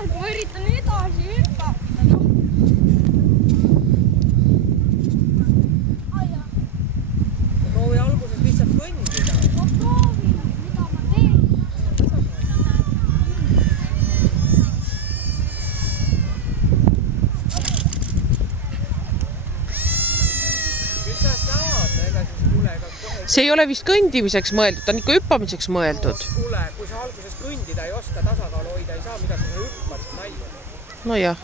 Ma üritan edasi hüppata, noh. Proovi alguses lihtsalt kõndida. Ma proovin, mida ma teen. Nüüd sa saad, ega siis kuule, ega kohe... See ei ole vist kõndimiseks mõeldud, ta on ikka hüppamiseks mõeldud. Kuule, kui sa alguses kõndida ei oska, tasakaalu hoida ei saa, mida sa hüppad, siis nalja. No jah.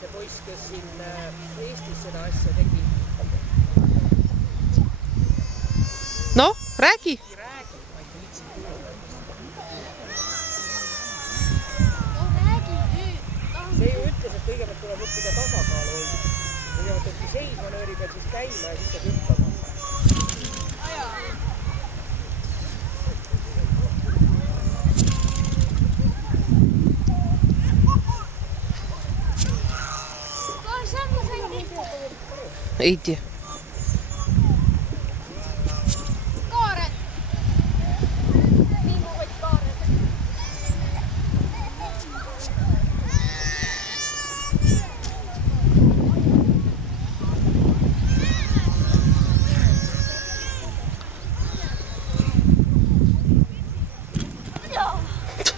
See poiss, kes siin Eestis seda asja tegi. No, räägi. See ju ütles, et kõigepealt tuleb õppida tasakaalu hoida. Kõigepealt õppi seisma nööri peal, siis käima ja siis saab hüppama. Ei tea. Kaaret. Viimuvõtt kaaret.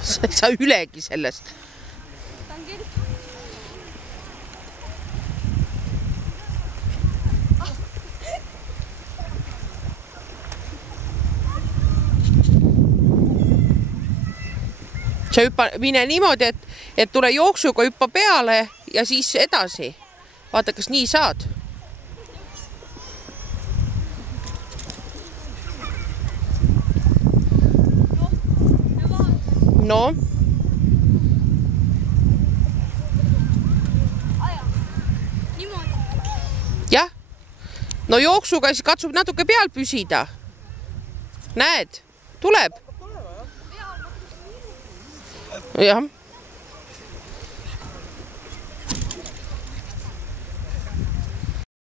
Sa ei saa ülegi sellest. Ta on küll. Sa hüppa, mine niimoodi, et tule jooksuga hüppa peale ja siis edasi. Vaata, kas nii saad. No. Jah. No jooksuga siis katsub natuke peal püsida. Näed, tuleb. Jah.